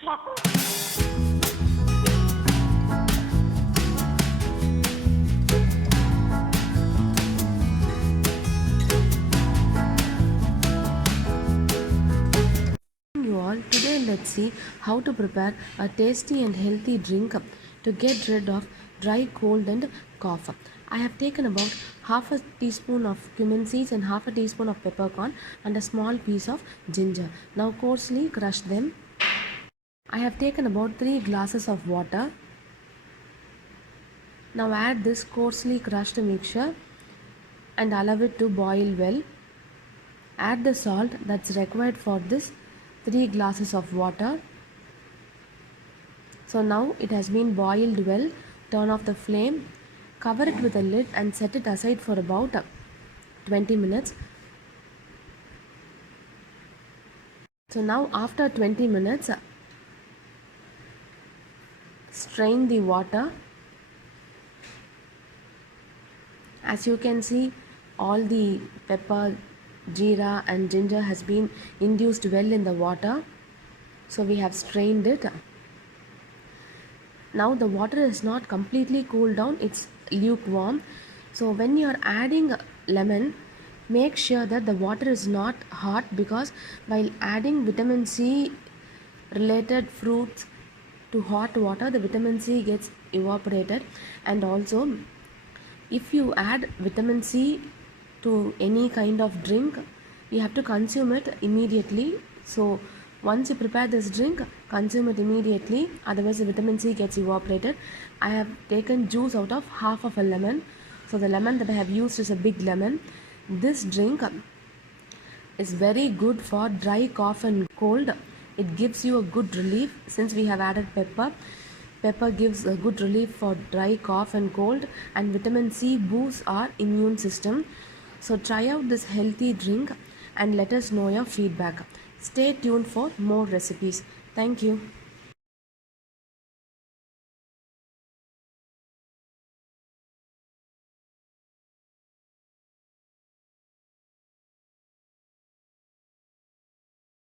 You all, today let's see how to prepare a tasty and healthy drink to get rid of dry cold and cough. I have taken about half a teaspoon of cumin seeds and half a teaspoon of peppercorn and a small piece of ginger. Now coarsely crush them. I have taken about 3 glasses of water. Now add this coarsely crushed mixture and allow it to boil well. Add the salt that's required for this 3 glasses of water. So now it has been boiled well. Turn off the flame, cover it with a lid and set it aside for about 20 minutes. So now after 20 minutes, strain the water. As you can see, all the pepper, jeera and ginger has been induced well in the water. So we have strained it. Now the water is not completely cooled down, it's lukewarm. So when you are adding lemon, make sure that the water is not hot, because while adding vitamin C related fruits to hot water, the vitamin C gets evaporated. And also, if you add vitamin C to any kind of drink, you have to consume it immediately. So once you prepare this drink, consume it immediately, otherwise the vitamin C gets evaporated. I have taken juice out of half of a lemon. So the lemon that I have used is a big lemon. This drink is very good for dry cough and cold. It gives you a good relief since we have added pepper. Pepper gives a good relief for dry cough and cold, and vitamin C boosts our immune system. So try out this healthy drink and let us know your feedback. Stay tuned for more recipes. Thank you.